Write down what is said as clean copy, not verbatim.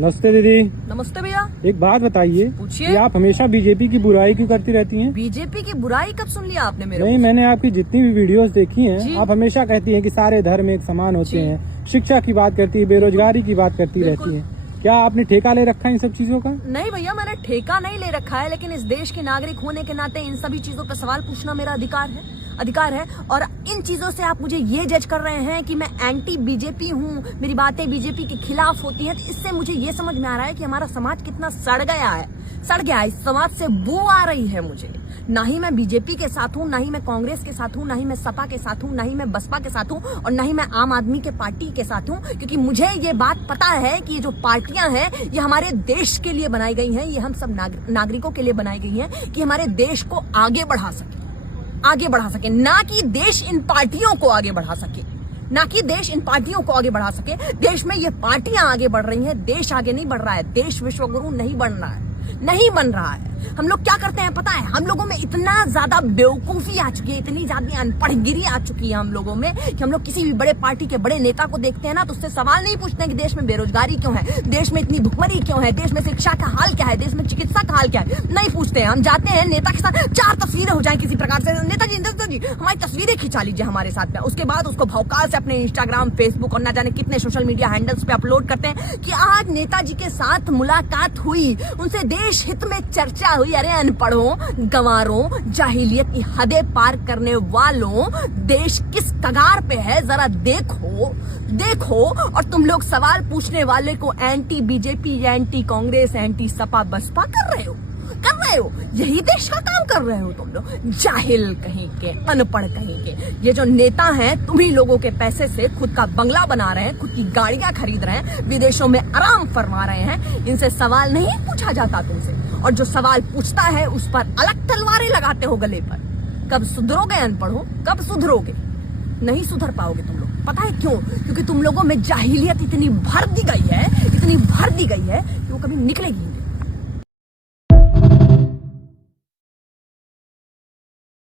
नमस्ते दीदी। नमस्ते भैया। एक बात बताइए, पूछिए। कि आप हमेशा बीजेपी की बुराई क्यों करती रहती हैं? बीजेपी की बुराई कब सुन लिया आपने मेरे नहीं, मैंने आपकी जितनी भी वीडियोस देखी हैं, जी। आप हमेशा कहती हैं कि सारे धर्म एक समान होते जी। हैं, शिक्षा की बात करती है, बेरोजगारी की बात करती बिल्कुल। रहती हैं। क्या आपने ठेका ले रखा है इन सब चीजों का? नहीं भैया, मैंने ठेका नहीं ले रखा है, लेकिन इस देश के नागरिक होने के नाते इन सभी चीजों पर सवाल पूछना मेरा अधिकार है। और इन चीजों से आप मुझे ये जज कर रहे हैं कि मैं एंटी बीजेपी हूँ, मेरी बातें बीजेपी के खिलाफ होती हैं, तो इससे मुझे ये समझ में आ रहा है कि हमारा समाज कितना सड़ गया है। इस समाज से बू आ रही है मुझे। ना ही मैं बीजेपी के साथ हूँ, ना ही मैं कांग्रेस के साथ हूँ, ना ही मैं सपा के साथ हूँ, ना ही मैं बसपा के साथ हूँ, और ना ही मैं आम आदमी के पार्टी के साथ हूँ, क्योंकि मुझे ये बात पता है कि ये जो पार्टियां हैं ये हमारे देश के लिए बनाई गई हैं, ये हम सब नागरिकों के लिए बनाई गई हैं कि हमारे देश को आगे बढ़ा सके, ना कि देश इन पार्टियों को आगे बढ़ा सके, देश में ये पार्टियां आगे बढ़ रही हैं, देश आगे नहीं बढ़ रहा है, देश विश्वगुरु नहीं बन रहा है। हम लोग क्या करते हैं पता है? हम लोगों में इतना ज्यादा बेवकूफी आ चुकी है, इतनी ज्यादा अनपढ़गिरी आ चुकी है हम लोगों में, कि हम लोग किसी भी बड़े पार्टी के बड़े नेता को देखते हैं ना, तो उससे सवाल नहीं पूछते हैं कि देश में बेरोजगारी क्यों है, देश में इतनी भुखमरी क्यों है, देश में शिक्षा का हाल क्या है, देश में चिकित्सा का हाल क्या है, नहीं पूछते हैं। हम जाते हैं नेता के साथ, 4 तस्वीरें हो जाए किसी प्रकार से, नेताजी हमारी तस्वीरें खिंचा लीजिए हमारे साथ में, उसके बाद उसको भौकाल से अपने इंस्टाग्राम, फेसबुक और ना जाने कितने सोशल मीडिया हैंडल्स पे अपलोड करते हैं कि आज नेताजी के साथ मुलाकात हुई, उनसे देश हित में चर्चा हुई। अरे अनपढ़ों, गंवारों, जाहिलियत की हदें पार करने वालों, देश किस कगार पे है जरा देखो। और तुम लोग सवाल पूछने वाले को anti BJP, anti Congress, anti SP BSP कर रहे हो। यही देश का काम कर रहे हो तुम लोग, जाहिल कहीं के, अनपढ़ कहीं के। ये जो नेता हैं, तुम्ही लोगों के पैसे से खुद का बंगला बना रहे हैं, खुद की गाड़ियां खरीद रहे हैं, विदेशों में आराम फरमा रहे हैं, इनसे सवाल नहीं पूछा जाता तुमसे। और जो सवाल पूछता है उस पर अलग तलवारें लगाते हो गले पर। कब सुधरोगे अनपढ़ो, कब सुधरोगे? नहीं सुधर पाओगे तुम लोग। पता है क्यों? क्योंकि तुम लोगों में जाहिलियत इतनी भर दी गई है कि वो कभी निकलेगी नहीं।